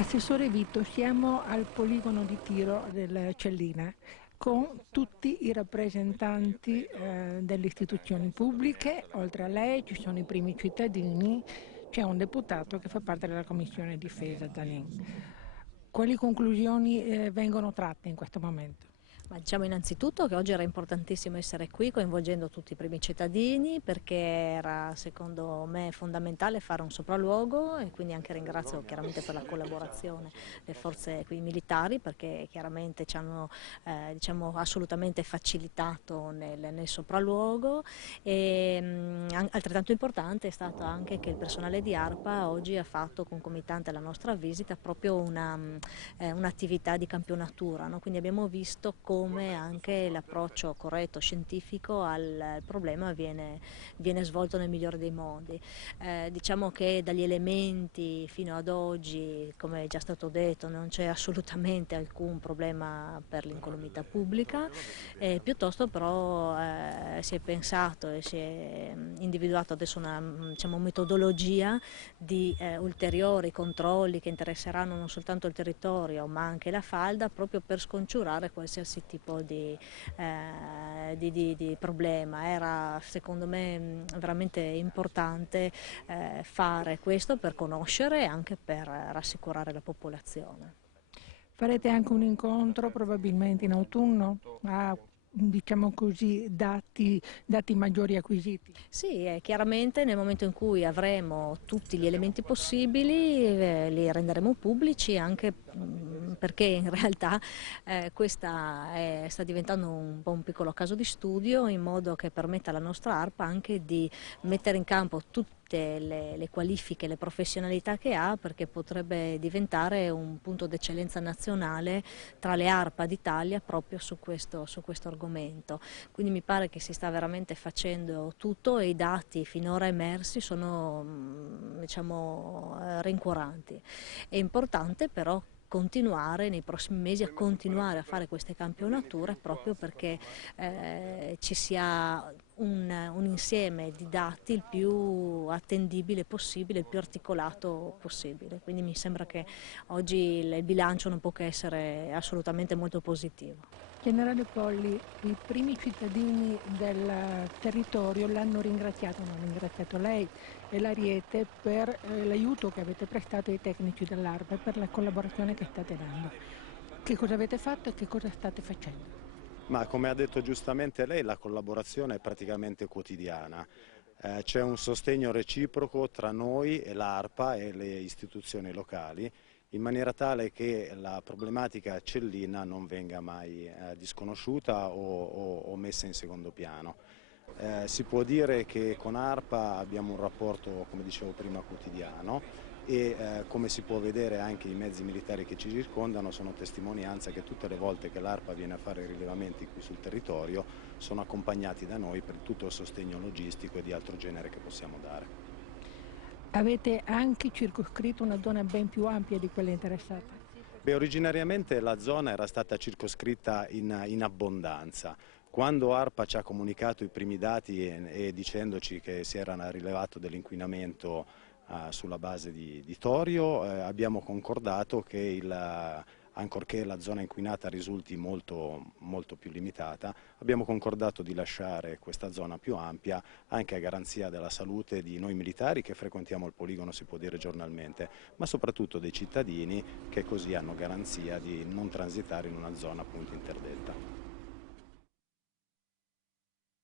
Assessore Vito, siamo al poligono di tiro del Cellina con tutti i rappresentanti delle istituzioni pubbliche, oltre a lei ci sono i primi cittadini, c'è un deputato che fa parte della Commissione Difesa, Zanin. Quali conclusioni vengono tratte in questo momento? Ma diciamo innanzitutto che oggi era importantissimo essere qui coinvolgendo tutti i primi cittadini, perché era secondo me fondamentale fare un sopralluogo, e quindi anche ringrazio chiaramente per la collaborazione le forze qui militari, perché chiaramente ci hanno diciamo, assolutamente facilitato nel sopralluogo. Altrettanto importante è stato anche che il personale di ARPA oggi ha fatto, concomitante alla nostra visita, proprio un'attività di campionatura, no? Quindi abbiamo visto come anche l'approccio corretto, scientifico al problema viene svolto nel migliore dei modi. Diciamo che dagli elementi fino ad oggi, come è già stato detto, non c'è assolutamente alcun problema per l'incolumità pubblica, piuttosto però si è pensato e si è individuato adesso una diciamo, metodologia di ulteriori controlli che interesseranno non soltanto il territorio ma anche la falda, proprio per scongiurare qualsiasi tipo di problema. Era secondo me veramente importante fare questo per conoscere e anche per rassicurare la popolazione. Farete anche un incontro probabilmente in autunno a, diciamo così, dati maggiori acquisiti? Sì, chiaramente nel momento in cui avremo tutti gli elementi possibili li renderemo pubblici, anche perché in realtà questa sta diventando un po' un piccolo caso di studio, in modo che permetta alla nostra ARPA anche di mettere in campo tutte le qualifiche, le professionalità che ha, perché potrebbe diventare un punto d'eccellenza nazionale tra le ARPA d'Italia proprio su questo argomento. Quindi mi pare che si sta veramente facendo tutto e i dati finora emersi sono diciamo, rincuoranti. È importante però continuare nei prossimi mesi a continuare a fare queste campionature, proprio perché ci sia un insieme di dati il più attendibile possibile, il più articolato possibile. Quindi mi sembra che oggi il bilancio non può che essere assolutamente molto positivo. Generale Polli, i primi cittadini del territorio l'hanno ringraziato, hanno ringraziato lei e l'Ariete per l'aiuto che avete prestato ai tecnici dell'ARPA e per la collaborazione che state dando. Che cosa avete fatto e che cosa state facendo? Ma come ha detto giustamente lei, la collaborazione è praticamente quotidiana. C'è un sostegno reciproco tra noi e l'ARPA e le istituzioni locali, in maniera tale che la problematica cellina non venga mai disconosciuta o messa in secondo piano. Si può dire che con ARPA abbiamo un rapporto, come dicevo prima, quotidiano e come si può vedere anche i mezzi militari che ci circondano sono testimonianza che tutte le volte che l'ARPA viene a fare i rilevamenti qui sul territorio sono accompagnati da noi per tutto il sostegno logistico e di altro genere che possiamo dare. Avete anche circoscritto una zona ben più ampia di quelle interessate? Beh, originariamente la zona era stata circoscritta in abbondanza. Quando ARPA ci ha comunicato i primi dati e dicendoci che si era rilevato dell'inquinamento sulla base di torio, abbiamo concordato che ancorché la zona inquinata risulti molto più limitata, abbiamo concordato di lasciare questa zona più ampia anche a garanzia della salute di noi militari che frequentiamo il poligono, si può dire giornalmente, ma soprattutto dei cittadini che così hanno garanzia di non transitare in una zona appunto interdetta.